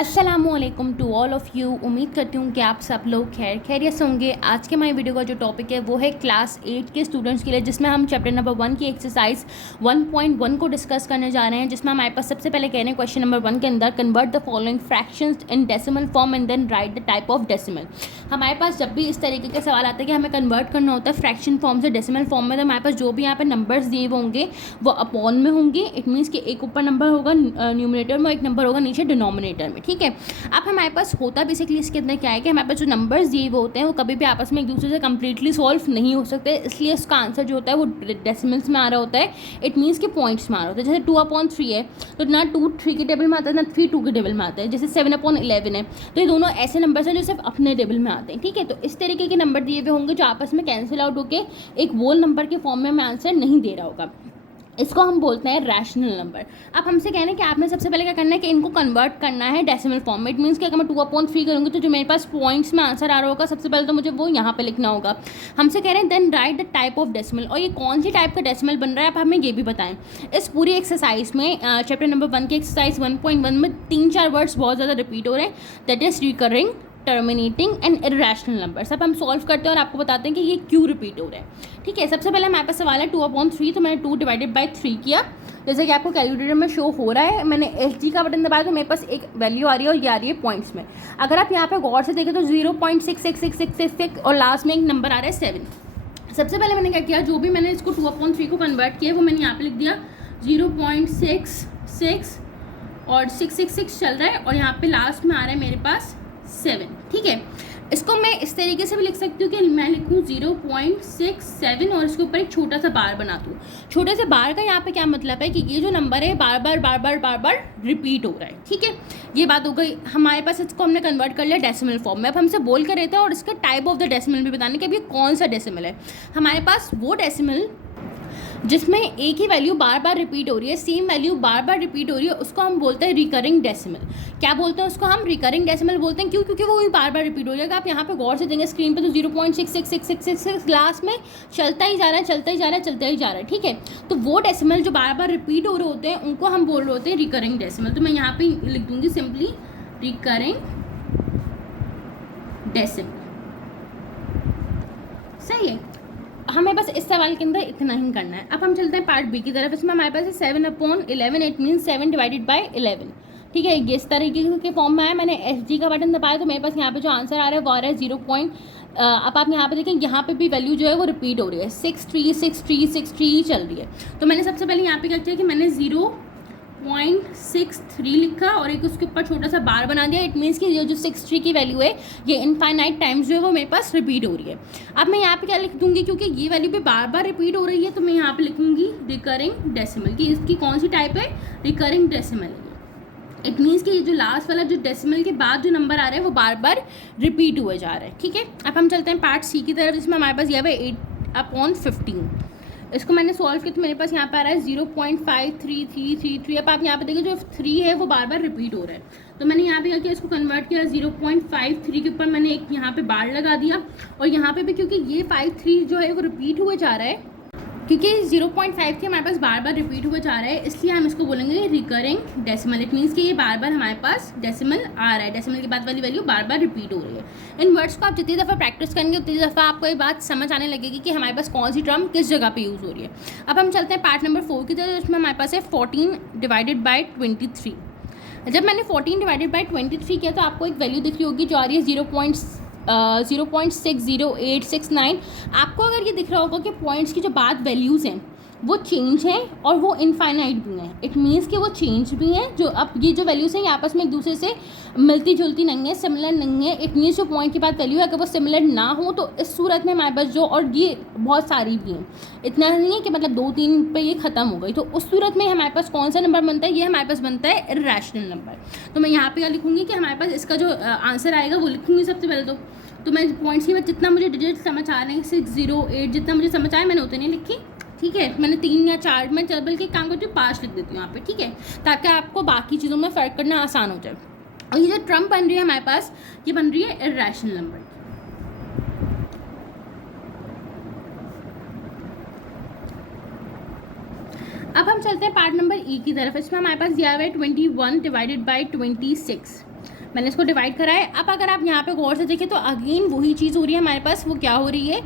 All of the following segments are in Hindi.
अस्सलामुअलैकुम टू ऑल ऑफ़ यू। उम्मीद करती हूँ कि आप सब लोग खैरियत से होंगे। आज के हमारी वीडियो का जो टॉपिक है वो है क्लास 8 के स्टूडेंट्स के लिए, जिसमें हम चैप्टर नंबर 1 की एक्सरसाइज 1.1 को डिस्कस करने जा रहे हैं, जिसमें हमारे पास सबसे पहले कह रहे हैं क्वेश्चन नंबर 1 के अंदर convert the following fractions in decimal form and then write the type of decimal. हमारे पास जब भी इस तरीके के सवाल आते हैं कि हमें कन्वर्ट करना होता है फ्रैक्शन फॉर्म से डेसिमल फॉर्म में, तो हमारे पास जो भी यहाँ पे नंबर्स दिए हुए होंगे वो अपॉन में होंगे। इट मीन्स कि एक ऊपर नंबर होगा न्यूमरेटर में, एक नंबर होगा नीचे डिनोमिनेटर में। ठीक है, अब हमारे पास होता बेसिकली इसके अंदर क्या है कि हमारे पास जो नंबर्स दिए हुए होते हैं वो कभी भी आपस में एक दूसरे से कम्प्लीटली सॉल्व नहीं हो सकते, इसलिए उसका आंसर जो होता है वो डेसिमल्स में आ रहा होता है। इट मीन्स कि पॉइंट्स में आ रहा होता है। जैसे 2/3 है तो ना 2 3 के टेबल में आता है ना 3 2 के टेबल में आता है। जैसे 7/11 है तो ये दोनों ऐसे नंबर्स हैं जो सिर्फ अपने टेबल में आते हैं। ठीक है, तो इस तरीके के नंबर दिए हुए होंगे जो आपस में कैंसिल आउट होकर एक वोल नंबर के फॉर्म में हमें आंसर नहीं दे रहा होगा। इसको हम बोलते हैं रैशनल नंबर। अब हमसे कह रहे हैं कि आपने सबसे पहले क्या करना है कि इनको कन्वर्ट करना है डेसिमल फॉर्म में। इट मीन्स कि अगर मैं 2/3 करूँगी तो जो मेरे पास पॉइंट्स में आंसर आ रहा होगा सबसे पहले तो मुझे वो यहाँ पे लिखना होगा। हमसे कह रहे हैं then write the type of decimal, और ये कौन सी टाइप का डेसिमल बन रहा है आप हमें ये भी बताएं। इस पूरी एक्सरसाइज में चैप्टर नंबर 1 की एक्सरसाइज 1.1 में 3-4 वर्ड्स बहुत ज़्यादा रिपीट हो रहे हैं, that is recurring, terminating and irrational numbers. अब हम सॉल्व करते हैं और आपको बताते हैं कि ये क्यों रिपीट हो रहा है। ठीक है, सबसे पहले हमारे पास सवाल है 2/3, तो मैंने 2 डिवाइडेड बाई 3 किया, जैसे कि आपको कैलकुलेटर में शो हो रहा है। मैंने एसजी का बटन दबाया तो मेरे पास एक वैल्यू आ रही है और ये आ रही है पॉइंट्स में। अगर आप यहाँ पे गौर से देखें तो 0.66666 और लास्ट में एक नंबर आ रहा है 7। सबसे पहले मैंने क्या किया, जो भी मैंने इसको 2/3 को कन्वर्ट किया वो मैंने यहाँ पे लिख दिया 0.66 और 666 चल रहा है और यहाँ पे लास्ट में आ रहा है मेरे पास 7। ठीक है, इसको मैं इस तरीके से भी लिख सकती हूँ कि मैं लिखूँ 0.67 और इसके ऊपर एक छोटा सा बार बना दूँ। छोटे से बार का यहाँ पे क्या मतलब है कि ये जो नंबर है बार बार रिपीट हो रहा है। ठीक है, ये बात हो गई हमारे पास। इसको हमने कन्वर्ट कर लिया डेसिमल फॉर्म में। अब हमसे बोल कर रहे थे और इसका टाइप ऑफ द डेसिमल भी बताने कि अभी कौन सा डेसिमल है। हमारे पास वो डेसिमल जिसमें एक ही वैल्यू बार बार रिपीट हो रही है, सेम वैल्यू बार बार रिपीट हो रही है, उसको हम बोलते हैं रिकरिंग डेसिमल। क्या बोलते हैं उसको हम? रिकरिंग डेसिमल बोलते हैं। क्यों? क्योंकि वो बार बार रिपीट हो रही है। आप यहाँ पे गौर से देंगे स्क्रीन पे तो 0.66666 लास्ट में चलता ही जा रहा है। ठीक है, तो वो डेसिमल जो बार बार रिपीट हो रहे होते हैं उनको हम बोल रहे होते हैं रिकरिंग डेसिमल। तो मैं यहाँ पे लिख दूंगी सिंपली रिकरिंग डेसिमल। सही है, हमें बस इस सवाल के अंदर इतना ही करना है। अब हम चलते हैं पार्ट बी की तरफ। इसमें हमारे पास है 7/11, इट मीन्स 7 डिवाइडेड बाई 11। ठीक है, ये इस तरीके के फॉर्म में आया। मैंने एस जी का बटन दबाया तो मेरे पास यहाँ पे जो आंसर आ रहा है वो आ रहा है 0. अब आप यहाँ पे देखें, यहाँ पे भी वैल्यू जो है वो रिपीट हो रही है, 636363 चल रही है। तो मैंने सबसे पहले यहाँ पे क्या किया कि मैंने 0.63 लिखा और एक उसके ऊपर छोटा सा बार बना दिया। इट मीन्स कि ये जो 63 की वैल्यू है ये इनफाइनाइट टाइम्स जो है वो मेरे पास रिपीट हो रही है। अब मैं यहाँ पे क्या लिख दूँगी, क्योंकि ये वैल्यू भी बार बार रिपीट हो रही है तो मैं यहाँ पे लिखूँगी रिकरिंग डेसिमल की। इसकी कौन सी टाइप है? रिकरिंग डेसिमल है। इट मीन्स कि ये जो लास्ट वाला जो डेसिमल के बाद जो नंबर आ रहा है वो बार बार रिपीट हुए जा रहा है। ठीक है, अब हम चलते हैं पार्ट सी की तरफ, जिसमें हमारे पास यह है 8/15। इसको मैंने सॉल्व किया तो मेरे पास यहाँ पे आ रहा है 0.53333। अब आप यहाँ पे देखिए जो 3 है वो बार बार रिपीट हो रहा है, तो मैंने यहाँ पे क्या किया, इसको कन्वर्ट किया 0.53 के ऊपर मैंने एक यहाँ पे बार लगा दिया और यहाँ पे भी क्योंकि ये 53 जो है वो रिपीट हुए जा रहा है, क्योंकि 0.5 हमारे पास बार बार रिपीट हुए जा रहा है, इसलिए हम इसको बोलेंगे रिकरिंग डेसिमल। इट मीन्स कि ये बार बार हमारे पास डेसिमल आ रहा है, डेसिमल के बाद वाली वैल्यू बार बार रिपीट हो रही है। इन वर्ड्स को आप जितनी दफ़ा प्रैक्टिस करेंगे उतनी दफ़ा आपको ये बात समझ आने लगेगी कि हमारे पास कौन सी टर्म किस जगह पे यूज़ हो रही है। अब हम चलते हैं पार्ट नंबर 4 की तरफ, जिसमें हमारे पास है 14 डिवाइडेड बाई 23। जब मैंने 14 डिवाइडेड बाई 23 किया तो आपको एक वैल्यू दिख रही होगी जो आ रही है 0.60869। आपको अगर ये दिख रहा होगा कि पॉइंट्स की जो बाद वैल्यूज़ हैं वो चेंज हैं और वो इनफाइनाइट भी हैं। इट मीन्स कि वो चेंज भी हैं, जो अब ये जो वैल्यूज़ हैं ये आपस में एक दूसरे से मिलती जुलती नहीं है, सिमिलर नहीं है। इट मीन्स जो पॉइंट के बाद वैल्यू है अगर वो सिमिलर ना हो तो इस सूरत में हमारे पास जो, और ये बहुत सारी भी हैं, इतना नहीं है कि मतलब 2-3 पे ये ख़त्म हो गई, तो उस सूरत में हमारे पास कौन सा नंबर बनता है? ये हमारे पास बनता है इर्रेशनल नंबर। तो मैं यहाँ पे क्या लिखूँगी कि हमारे पास इसका जो आंसर आएगा वो लिखूँगी सबसे पहले तो मैं पॉइंट्स की जितना मुझे डिजिट समझ आ रहे हैं 608 जितना मुझे समझ आया मैंने उतनी लिखी। ठीक है, मैंने 3 या 4 में चल बल्कि काम करती हूँ 5 लिख देती हूँ यहाँ पे। ठीक है, ताकि आपको बाकी चीज़ों में फ़र्क करना आसान हो जाए। और ये जो टर्म बन रही है हमारे पास, ये बन रही है इर्रेशनल नंबर। अब हम चलते हैं पार्ट नंबर ई की तरफ। इसमें हमारे पास दिया हुआ है 21 डिवाइडेड बाई 26। मैंने इसको डिवाइड करा है। अब अगर आप यहाँ पे गौर से देखें तो अगेन वही चीज़ हो रही है हमारे पास। वो क्या हो रही है,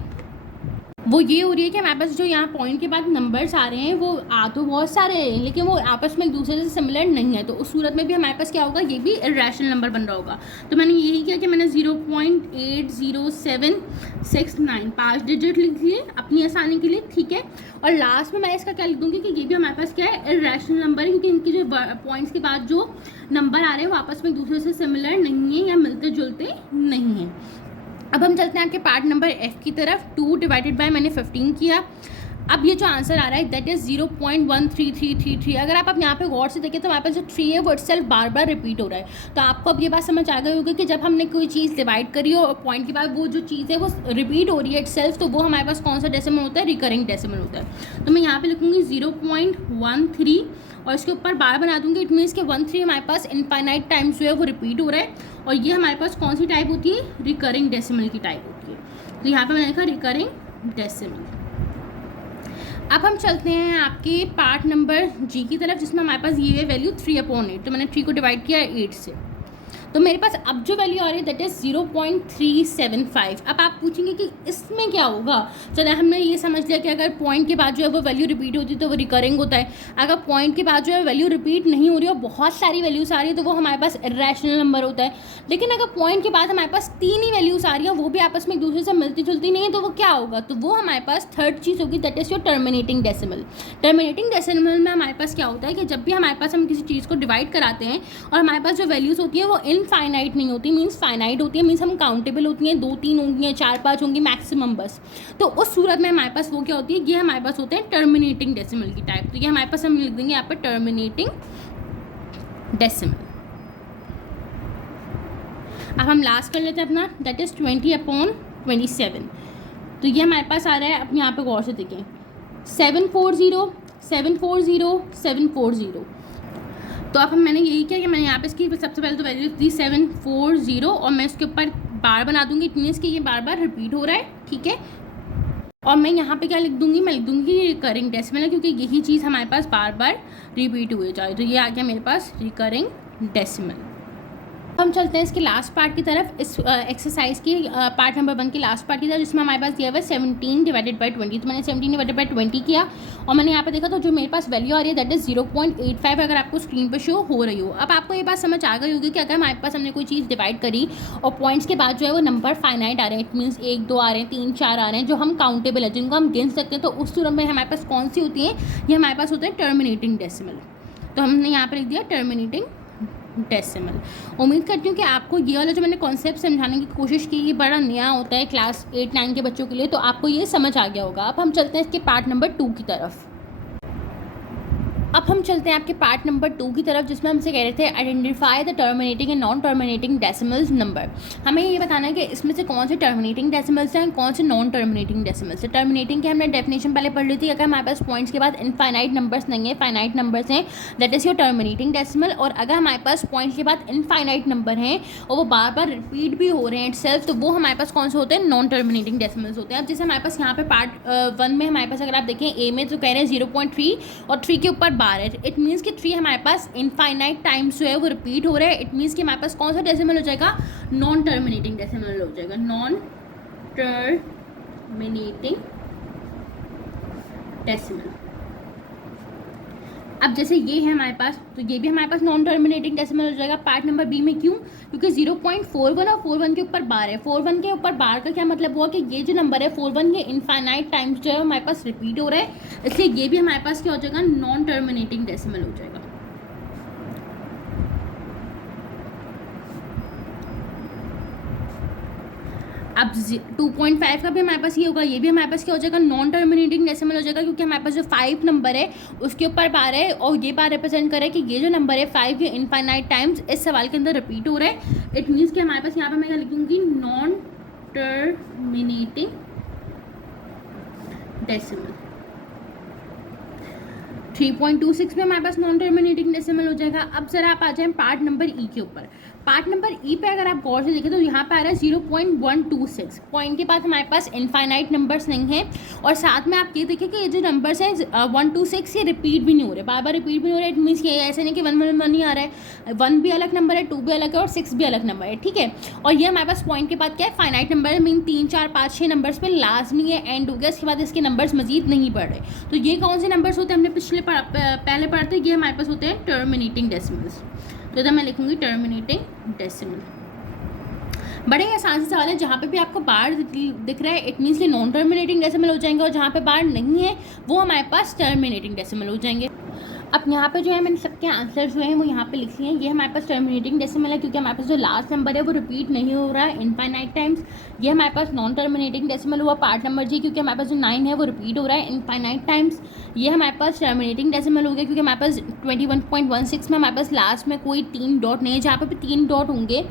वो ये हो रही है कि हमारे पास जो यहाँ पॉइंट के बाद नंबर्स आ रहे हैं वो आ तो बहुत सारे हैं लेकिन वो आपस में एक दूसरे से सिमिलर नहीं है। तो उस सूरत में भी हमारे पास क्या होगा, ये भी इरेशनल नंबर बन रहा होगा। तो मैंने यही किया कि मैंने 0.80769 5 डिजिट लिख लिए अपनी आसानी के लिए, ठीक है। और लास्ट में मैं इसका क्या लिख दूँगी कि ये भी हमारे पास क्या है, इरेशनल नंबर है, क्योंकि इनके जो पॉइंट्स के बाद जो नंबर आ रहे हैं वो आपस में एक दूसरे से सिमिलर नहीं है या मिलते जुलते नहीं हैं। अब हम चलते हैं आपके पार्ट नंबर एफ की तरफ। 2 डिवाइडेड बाय मैंने 15 किया। अब ये जो आंसर आ रहा है दैट इज़ 0.13333। अगर आप यहाँ पे गौर से देखें तो हमारे पास जो 3 है वो इटसेल्फ बार बार रिपीट हो रहा है। तो आपको अब ये बात समझ आ गई होगी कि जब हमने कोई चीज़ डिवाइड करी हो और पॉइंट के बाद वो जो चीज़ है वो रिपीट हो रही है इटसेल्फ, तो वो हमारे पास कौन सा डेसिमल होता है, रिकरिंग डेसिमल होता है। तो मैं यहाँ पर लिखूँगी 0.13 और इसके ऊपर बार बना दूँगी। इट मीन्स कि 13 हमारे पास इनफाइनाइट टाइम्स जो है वो रिपीट हो रहा है और ये हमारे पास कौन सी टाइप होती है, रिकरिंग डेसिमल की टाइप होती है। तो यहाँ पे मैंने लिखा रिकरिंग डेसिमल। अब हम चलते हैं आपके पार्ट नंबर जी की तरफ, जिसमें हमारे पास ये है वैल्यू 3/8। तो मैंने 3 को डिवाइड किया 8 से, तो मेरे पास अब जो वैल्यू आ रही है दैट इज़ 0.375। अब आप पूछेंगे कि इसमें क्या होगा। चलो हमने ये समझ लिया कि अगर पॉइंट के बाद जो है वो वैल्यू रिपीट होती है तो वो रिकरिंग होता है। अगर पॉइंट के बाद जो है वैल्यू रिपीट नहीं हो रही और बहुत सारी वैल्यूज आ रही है तो वो हमारे पास इरेशनल नंबर होता है। लेकिन अगर पॉइंट के बाद हमारे पास 3 ही वैल्यूज आ रही है वो भी आपस में एक दूसरे से मिलती जुलती नहीं है, तो वो क्या होगा, तो वो हमारे पास थर्ड चीज़ होगी that is your terminating decimal. Terminating decimal में हमारे पास क्या होता है कि जब भी हमारे पास हम किसी चीज़ को डिवाइड कराते हैं और हमारे पास जो वैल्यूज़ होती है वो इनफाइनाइट नहीं होती, मीन्स फाइनाइट होती है, मीन्स हम काउंटेबल होती हैं, 2-3 होंगी, 4-5 होंगी मैक्सिमम बस। तो उस सूरत में हमारे पास वो क्या होती है, ये हमारे पास होते हैं टर्मिनेटिंग डेसिमल की टाइप। तो ये हमारे पास हम लिख देंगे यहाँ पर टर्मिनेटिंग डेसिमल। अब हम लास्ट कर लेते हैं अपना दैट इज़ 20/27। तो ये हमारे पास आ रहा है, अब यहाँ पे गौर से देखें 740 740 740। तो अब मैंने यही किया कि मैंने यहाँ पे इसकी सबसे पहले तो वैल्यू दी 740 और मैं इसके ऊपर बार बना दूंगी। इट मीन्स कि ये बार बार रिपीट हो रहा है, ठीक है। और मैं यहाँ पे क्या लिख दूंगी, मैं लिख दूंगी रिकरिंग डेसिमल है, क्योंकि यही चीज़ हमारे पास बार बार रिपीट हुए जाए। तो ये आ गया मेरे पास रिकरिंग डेसिमल। हम चलते हैं इसके लास्ट पार्ट की तरफ, इस एक्सरसाइज की पार्ट नंबर 1 की लास्ट पार्ट की तरफ, जिसमें हमारे पास दिया हुआ है 17 डिवाइडेड बाई 20। तो मैंने 17 डिवाइडेड बाई 20 किया और मैंने यहाँ पे देखा तो जो मेरे पास वैल्यू आ रही है दैट इज़ 0.85, अगर आपको स्क्रीन पर शो हो रही हो। अब आपको ये बात समझ आ गई होगी कि अगर हमारे पास हमने कोई चीज़ डिवाइड करी और पॉइंट्स के बाद जो है वो नंबर फाइनाइट आ रहे हैं, इट मीन्स 1 2 आ रहे हैं, 3 4 आ रहे हैं, जो हम काउंटेबल है, जिनको हम गिन सकते हैं, तो उस सूरत में हमारे पास कौन सी होती है, ये हमारे पास होता है टर्मिनेटिंग डेसिमल। तो हमने यहाँ पर लिख दिया टर्मिनेटिंग डेसिमल। उम्मीद करती हूँ कि आपको ये वाला जो मैंने कॉन्सेप्ट समझाने की कोशिश की, ये बड़ा नया होता है क्लास 8-9 के बच्चों के लिए, तो आपको ये समझ आ गया होगा। अब हम चलते हैं इसके पार्ट नंबर 2 की तरफ। अब हम चलते हैं आपके पार्ट नंबर 2 की तरफ, जिसमें हमसे कह रहे थे identify the terminating and non terminating decimals number. हमें ये बताना है कि इसमें से कौन से टर्मिनेटिंग डेसिमल्स हैं, कौन से नॉन टर्मिनेटिंग डेसिमल्स हैं। टर्मिनेटिंग की हमने डेफिनेशन पहले पढ़ ली थी, अगर हमारे पास पॉइंट्स के बाद इनफाइनाइट नंबर्स नहीं है, फाइनाइट नंबर्स हैं, that is your terminating decimal. और अगर हमारे पास पॉइंट्स के बाद इनफाइनाइट नंबर हैं और वो बार बार रिपीट भी हो रहे हैं इटसेल्फ, तो वो हमारे पास कौन से होते हैं, नॉन टर्मिनेटिंग डेसिमल्स होते हैं। अब जैसे हमारे पास यहाँ पे पार्ट 1 में हमारे पास अगर आप देखें ए में तो कह रहे हैं 0.3 और 3 के ऊपर बार है, इट मीन्स कि 3 हमारे पास इनफाइनाइट टाइम्स जो है वो रिपीट हो रहा है। इट मीन्स कि हमारे पास कौन सा डेसिमल हो जाएगा, नॉन टर्मिनेटिंग डेसिमल हो जाएगा, नॉन टर्मिनेटिंग डेसिमल। अब जैसे ये है हमारे पास, तो ये भी हमारे पास नॉन टर्मिनेटिंग डेसिमल हो जाएगा पार्ट नंबर बी में। क्यों, क्योंकि 0.41 और 41 के ऊपर बार है। 41 के ऊपर बार का क्या मतलब हुआ कि ये जो नंबर है 41 ये इनफाइनाइट टाइम्स जो है हमारे पास रिपीट हो रहा है, इसलिए ये भी हमारे पास क्या हो जाएगा, नॉन टर्मिनेटिंग डेसिमल हो जाएगा। अब 2.5 का भी हमारे पास ये होगा, ये भी हमारे पास क्या हो जाएगा, नॉन टर्मिनेटिंग डेसिमल हो जाएगा, क्योंकि हमारे पास जो 5 नंबर है उसके ऊपर बार है और ये बार रिप्रेजेंट करे कि ये जो नंबर है 5 ये इनफाइनाइट टाइम्स इस सवाल के अंदर रिपीट हो रहा है। इट मीन्स कि हमारे पास यहाँ पर मैं क्या लिखूँगी, नॉन टर्मिनेटिंग डेसिमल। 3.26 में हमारे पास नॉन टर्मिनेटिंग डेसिमल हो जाएगा। अब जरा आप आ जाएं पार्ट नंबर ई के ऊपर। पार्ट नंबर ई पे अगर आप गौर से देखें तो यहाँ पे आ रहा है 0.126 पॉइंट के बाद हमारे पास इनफाइनाइट नंबर्स नहीं है, और साथ में आप ये देखें कि ये जो नंबर्स हैं 126 ये रिपीट भी नहीं हो रहे, बार बार रिपीट भी नहीं हो रहे। इट मीन्स कि ऐसे नहीं कि 1 ही आ रहा है, 1 भी अलग नंबर है, 2 भी अलग है और 6 भी अलग नंबर है, ठीक है। और ये हमारे पास पॉइंट के बाद क्या है, फाइनाइट नंबर है, मीन 3 4 5 6 नंबर्स पे लाजमी है एंड हो गया, इसके बाद इसके नंबर्स मजीद नहीं बढ़ रहे। तो ये कौन से नंबर्स होते हैं, हमने पहले पढ़ा था, ये हमारे पास होते हैं टर्मिनेटिंग डेसिमल्स। तो इधर मैं लिखूंगी टर्मिनेटिंग डेसिमल। बड़े आसान से सवाल है, जहाँ पे भी आपको बार दिख रहा है इट मीन्स कि नॉन टर्मिनेटिंग डेसिमल हो जाएंगे, और जहाँ पे बार नहीं है वो हमारे पास टर्मिनेटिंग डेसिमल हो जाएंगे। अब यहाँ पे जो है मैंने सबके आंसर जो हैं वो यहाँ पे लिख लिए हैं। ये हमारे पास टर्मिनेटिंग डेसिमल है क्योंकि हमारे पास जो लास्ट नंबर है वो रिपीट नहीं हो रहा है इनफाइनाइट टाइम्स। ये हमारे पास नॉन टर्मिनेटिंग डेसिमल हुआ पार्ट नंबर जी, क्योंकि हमारे पास जो 9 है वो रिपीट हो रहा है इनफाइनाइट टाइम्स। ये हमारे पास टर्मिनेटिंग डेसिमल हो गया क्योंकि हमारे पास 21.16 में हमारे पास लास्ट में कोई 3 डॉट नहीं है, जहाँ पे भी 3 डॉट होंगे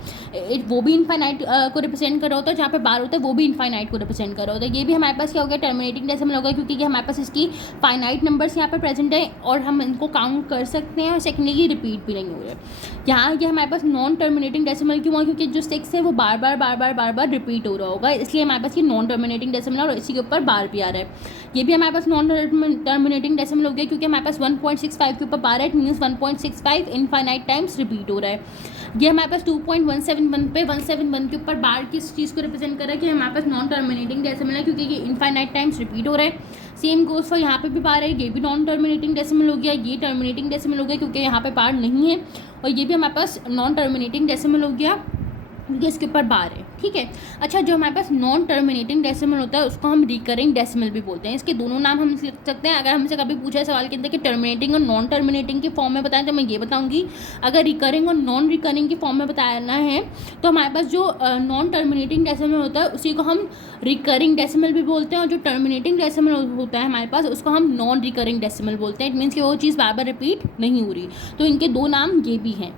वो भी इनफाइनाइट को रिप्रेजेंट कर रहा होता है, जहाँ पे बार होता है वो भी इनफाइनाइट को रिप्रेजेंट कर रहा होता है। ये भी हमारे पास क्या हो गया, टर्मिनेटिंग डेसिमल हो गया, क्योंकि ये हमारे पास इसकी फाइनाइट नंबर्स यहाँ पे प्रेजेंट है और हम इनको काउंट कर सकते हैं, और सेकेंडली रिपीट भी नहीं हो रहे। यहाँ ये हमारे पास नॉन टर्मिनेटिंग डेसिमल क्यों हुआ, क्योंकि जो 6 है वो बार बार रिपीट हो रहा होगा, इसलिए हमारे पास ये नॉन टर्मिनेटिंग डेसिमल और इसी के ऊपर बार भी आ रहा है। ये भी हमारे पास नॉन टर्मिनेटिंग डेसिमल हो गया क्योंकि हमारे पास 1.65 के ऊपर बार है, it means 1.65 infinite times repeat हो रहा है। ये हमारे पास 2.171 पे 171 के ऊपर बार किस चीज़ को रिप्रेजेंट कर रहा है कि हमारे पास नॉन टर्मिनेटिंग डेसिमल है, क्योंकि ये इनफाइनाइट टाइम्स रिपीट हो रहा है। सेम गोज फॉर यहाँ पे भी बार है, ये भी नॉन टर्मिनेटिंग डेसिमल हो गया, ये टर्मिनेटिंग डेसिमल हो गया क्योंकि यहाँ पे बार नहीं है, और ये भी हमारे पास नॉन टर्मिनेटिंग डेसिमल हो गया क्योंकि इसके ऊपर बार है, ठीक है। अच्छा, जो हमारे पास नॉन टर्मिनेटिंग डेसिमल होता है उसको हम रिकरिंग डेसिमल भी बोलते हैं। इसके दोनों नाम हम लिख सकते हैं। अगर हमसे कभी पूछा है सवाल के अंदर कि टर्मिनेटिंग और नॉन टर्मिनेटिंग के फॉर्म में बताएं तो मैं ये बताऊंगी। अगर रिकरिंग और नॉन रिकरिंग के फॉर्म में बताना है तो हमारे पास जो नॉन टर्मिनेटिंग डेसिमल होता है उसी को हम रिकरिंग डेसिमल भी बोलते हैं, और जो टर्मिनेटिंग डेसिमल होता है हमारे पास उसको हम नॉन रिकरिंग डेसिमल बोलते हैं। इट मीन्स कि वो चीज़ बार बार रिपीट नहीं हो रही, तो इनके दो नाम ये भी हैं।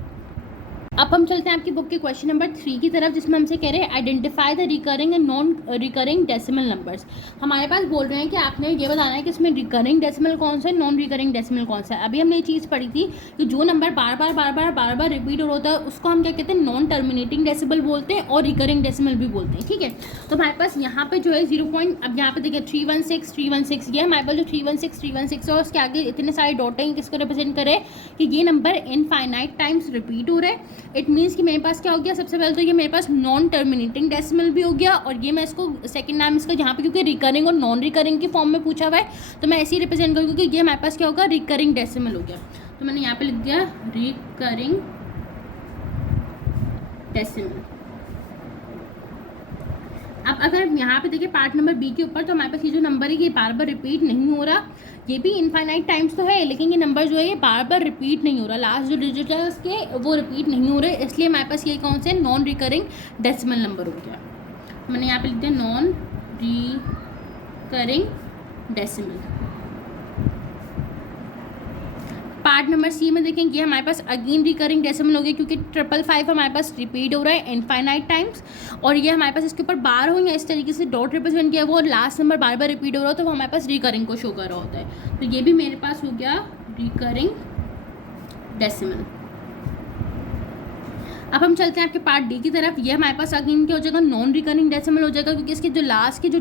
अब हम चलते हैं आपकी बुक के क्वेश्चन नंबर 3 की तरफ, जिसमें हमसे कह रहे हैं identify the recurring and non recurring decimal numbers. हमारे पास बोल रहे हैं कि आपने ये बताना है कि इसमें रिकरिंग डेसिमल कौन सा है, नॉन रिकरिंग डेसिमल कौन सा है। अभी हमने ये चीज़ पढ़ी थी कि जो नंबर बार बार रिपीट हो रहा है उसको हम क्या कहते हैं, नॉन टर्मिनेटिंग डेसिमल बोलते हैं और रिकरिंग डेसिमल भी बोलते हैं, ठीक है। तो हमारे पास यहाँ पे जो है 0. अब यहाँ पे देखिए 316 ये हमारे पास जो 316 है उसके आगे इतने सारे डॉट हैं, किसको रिप्रेजेंट करे कि ये नंबर इनफाइनाइट टाइम्स रिपीट हो रहा है। इट मीन्स कि मेरे पास क्या हो गया, सबसे पहले तो ये मेरे पास नॉन टर्मिनेटिंग डेसिमल भी हो गया, और ये मैं इसको सेकंड नाम इसका जहाँ पे क्योंकि रिकरिंग और नॉन रिकरिंग की फॉर्म में पूछा हुआ है तो मैं ऐसे ही रिप्रेजेंट करूँगी कि ये हमारे पास क्या होगा, रिकरिंग डेसिमल हो गया। तो मैंने यहाँ पे लिख दिया रिकरिंग डेसिमल। अब अगर यहाँ पे देखिए पार्ट नंबर बी के ऊपर, तो हमारे पास ये जो नंबर है ये बार बार रिपीट नहीं हो रहा, ये भी इनफाइनाइट टाइम्स तो है लेकिन ये नंबर जो है ये बार बार रिपीट नहीं हो रहा, लास्ट जो डिजिट है उसके वो रिपीट नहीं हो रहे, इसलिए हमारे पास ये कौन से नॉन रिकरिंग डेसिमल नंबर हो गया। मैंने यहाँ पे लिख दिया non recurring decimal. Part number C में देखेंगे हमारे पास अगेन रिकरिंग डेसिमल हो गया क्योंकि 555 हमारे पास रिपीट हो रहा है इनफाइनाइट टाइम्स, और ये हमारे पास इसके ऊपर बार हो या इस तरीके से डॉट रिप्रेजेंट किया वो लास्ट नंबर बार बार रिपीट हो रहा हो तो वो हमारे पास रिकरिंग को शो कर रहा होता है। तो ये भी मेरे पास हो गया रिकरिंग डेसिमल। अब हम चलते हैं आपके पार्ट डी की तरफ। ये हमारे पास अगेन क्या हो जाएगा, नॉन रिकरिंग डेसिमल हो जाएगा क्योंकि इसके जो लास्ट के जो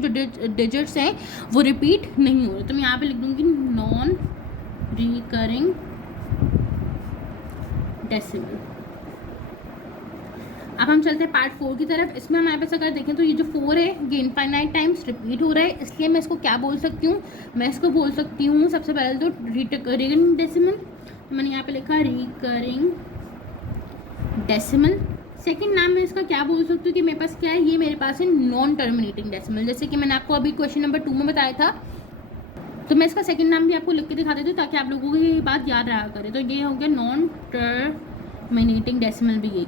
डिजिट्स हैं वो रिपीट नहीं हो रहे। तो मैं यहाँ पे लिख दूँगी नॉन रिकरिंग डेसिमल। अब हम चलते हैं पार्ट 4 की तरफ। इसमें हमारे पास अगर देखें तो ये जो 4 है ये इनफाइनाइट टाइम्स रिपीट हो रहा है, इसलिए मैं इसको क्या बोल सकती हूँ, मैं इसको बोल सकती हूँ सबसे पहले तो रिकरिंग डेसिमल। तो मैंने यहाँ पे लिखा रिकरिंग डेसिमल। सेकंड नाम मैं इसका क्या बोल सकती हूँ कि मेरे पास क्या है, ये मेरे पास है नॉन टर्मिनेटिंग डेसिमल, जैसे कि मैंने आपको अभी क्वेश्चन नंबर 2 में बताया था। तो मैं इसका सेकंड नाम भी आपको लिख के दिखा देती हूँ ताकि आप लोगों को ये बात याद रहा करे। तो ये हो गया नॉन टर्मिनेटिंग डेसिमल भी ये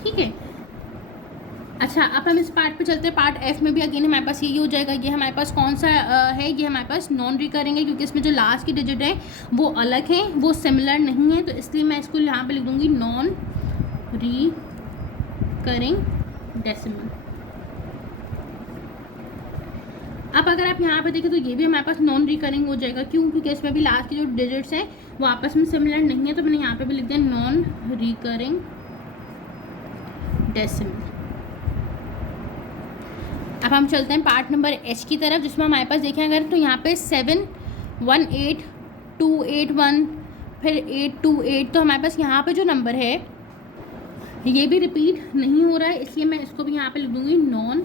ठीक है। अच्छा, अब हम इस पार्ट पे चलते हैं। पार्ट एफ में भी अगेन हमारे पास यही हो जाएगा। ये हमारे पास कौन सा है, ये हमारे पास नॉन रिकरिंग है क्योंकि इसमें जो लास्ट की डिजिट है वो अलग है, वो सिमिलर नहीं है, तो इसलिए मैं इसको यहाँ पे लिख दूँगी नॉन रिकरिंग डेसिमल। अब अगर आप यहाँ पे देखें तो ये भी हमारे पास नॉन रिकरिंग हो जाएगा। क्यों? क्योंकि इसमें भी लास्ट के जो डिजिट्स हैं वो आपस में सिमिलर नहीं है, तो मैंने यहाँ पे भी लिख दिया नॉन रिकरिंग डेसिमल। अब हम चलते हैं पार्ट नंबर एच की तरफ, जिसमें हमारे पास देखें अगर तो यहाँ पे 718,281 फिर 828, तो हमारे पास यहाँ पे जो नंबर है ये भी रिपीट नहीं हो रहा है, इसलिए मैं इसको भी यहाँ पे लिख दूँगी नॉन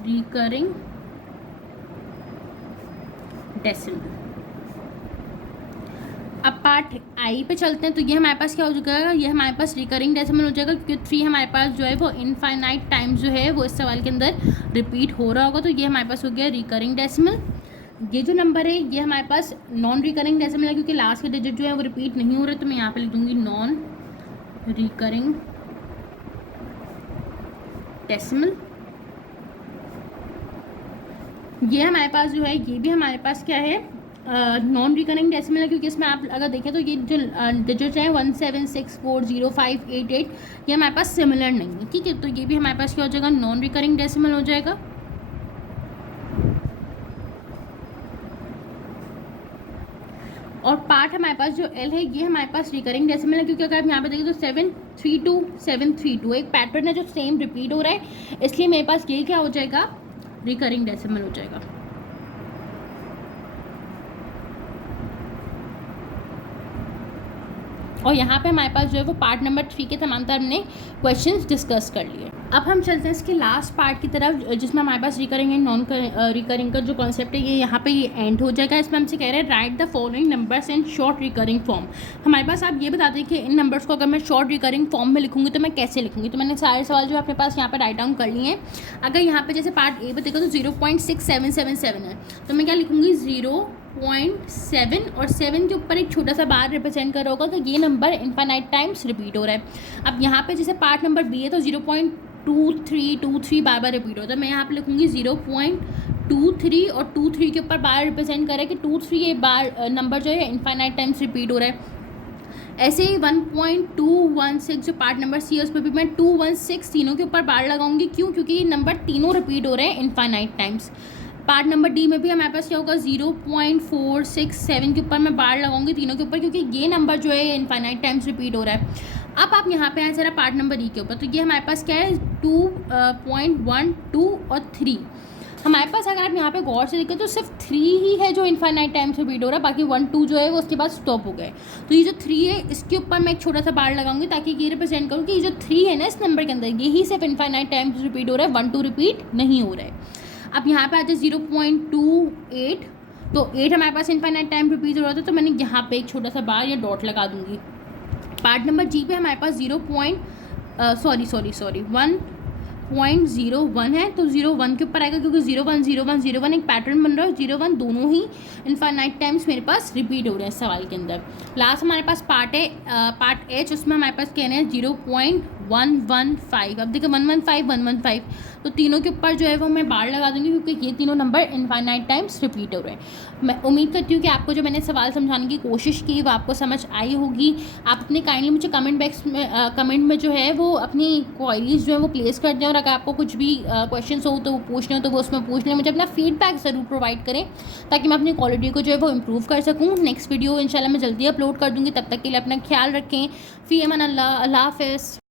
रिकरिंग डेसिमल। अब पार्ट आई पे चलते हैं, तो ये हमारे पास क्या हो जाएगा, ये हमारे पास रिकरिंग डेसिमल हो जाएगा, क्योंकि 3 हमारे पास जो है वो इनफाइनाइट टाइम्स जो है वो इस सवाल के अंदर रिपीट हो रहा होगा, तो ये हमारे पास हो गया रिकरिंग डेसिमल। ये जो नंबर है ये हमारे पास नॉन रिकरिंग डेसिमल है, क्योंकि लास्ट के डिजिट जो है वो रिपीट नहीं हो रहे, तो मैं यहाँ पे लिख दूँगी नॉन रिकरिंग डेसिमल। ये हमारे पास जो है ये भी हमारे पास क्या है, नॉन रिकरिंग डेसिमल है, क्योंकि इसमें आप अगर देखें तो ये जो डिजिट्स हैं 17640588 ये हमारे पास सिमिलर नहीं है, ठीक है। तो ये भी हमारे पास क्या हो जाएगा, नॉन रिकरिंग डेसिमल हो जाएगा। और पार्ट हमारे पास जो एल है ये हमारे पास रिकरिंग डेसिमल है, क्योंकि अगर आप यहाँ पे देखें तो 732,732 एक पैटर्न है जो सेम रिपीट हो रहा है, इसलिए मेरे पास ये क्या हो जाएगा, रिकरिंग डेसिमल हो जाएगा। और यहाँ पे हमारे पास जो है वो पार्ट नंबर 3 के समांतर हमने क्वेश्चंस डिस्कस कर लिए। अब हम चलते हैं इसके लास्ट पार्ट की तरफ, जिसमें हमारे पास रिकरिंग एंड नॉन रिकरिंग का जो कॉन्सेप्ट है ये यहाँ पे ये एंड हो जाएगा। इसमें हमसे कह रहे हैं right the following numbers in short recurring form. हमारे पास आप ये बताते हैं कि इन नंबर्स को अगर मैं शॉर्ट रिकरिंग फॉर्म में लिखूँगी तो मैं कैसे लिखूँगी। तो मैंने सारे सवाल जो अपने पास यहाँ पर राइट डाउन कर लिए हैं। अगर यहाँ पर जैसे पार्ट ए पे देखो तो 0.6777 है, तो मैं क्या लिखूँगी 0.7 और 7 के ऊपर एक छोटा सा बार रिप्रेजेंट कर रहा होगा, तो ये नंबर इनफाइनाइट टाइम्स रिपीट हो रहा है। अब यहाँ पे जैसे पार्ट नंबर बी है तो 0.2323 बार बार रिपीट होता है, मैं यहाँ पे लिखूँगी 0.23 और 23 के ऊपर बार रिप्रेजेंट कर रहा है कि 23 ये बार नंबर जो है इनफाइनाइट टाइम्स रिपीट हो रहा है। ऐसे ही 1.216 जो पार्ट नंबर सी है उस पर भी मैं 216 तीनों के ऊपर बार लगाऊंगी। क्यों? क्योंकि ये नंबर तीनों रिपीट हो रहे हैं infinite times. Part number D में भी हमारे पास क्या होगा 0.467 के ऊपर मैं बार लगाऊंगी तीनों के ऊपर, क्योंकि ये नंबर जो है इनफाइनाइट टाइम्स रिपीट हो रहा है। अब आप यहाँ पे आए जरा पार्ट नंबर ई के ऊपर, तो ये हमारे पास क्या है 2.12 और 3। हमारे पास अगर आप यहाँ पे गौर से देखें तो सिर्फ 3 ही है जो इनफाइनाइट टाइम्स रिपीट हो रहा है, बाकी 1 2 जो है वो उसके बाद स्टॉप हो गए। तो ये जो 3 है इसके ऊपर मैं एक छोटा सा बार लगाऊंगी ताकि ये रिप्रेजेंट करूँ कि ये जो 3 है ना इस नंबर के अंदर यही सिर्फ इनफाइनाइट टाइम्स रिपीट हो रहा है, 1 2 रिपीट नहीं हो रहा है। अब यहाँ पे आते 0.28, तो 8 हमारे पास इनफाइनाइट टाइम रिपीट हो रहा था, तो मैंने यहाँ पे एक छोटा सा बार या डॉट लगा दूंगी। पार्ट नंबर जी पे हमारे पास 1.01 है, तो 01 के ऊपर आएगा, क्योंकि 01 एक पैटर्न बन रहा है, 01 दोनों ही इनफाइनाइट टाइम्स मेरे पास रिपीट हो रहे हैं इस सवाल के अंदर। लास्ट हमारे पास पार्ट है पार्ट एच, उसमें हमारे पास कहना है 0.115। अब देखो 115 तो तीनों के ऊपर जो है वो मैं बार लगा दूंगी, क्योंकि ये तीनों नंबर इनफाइनाइट टाइम्स रिपीट हो रहे हैं। मैं उम्मीद करती हूँ कि आपको जो मैंने सवाल समझाने की कोशिश की वो आपको समझ आई होगी। आप अपने काइंडली मुझे कमेंट में जो है वो अपनी क्वेरीज जो है वो प्लेस कर दें, और अगर आपको कुछ भी क्वेश्चंस हो तो वो पूछने हो तो वो उसमें पूछ लें। मुझे अपना फीडबैक ज़रूर प्रोवाइड करें ताकि मैं अपनी क्वालिटी को जो है वो इम्प्रूव कर सकूँ। नेक्स्ट वीडियो इंशाल्लाह मैं जल्दी अपलोड कर दूँगी, तब तक के लिए अपना ख्याल रखें। फ़ी अमान अल्लाह, अल्लाह हाफ़िज़।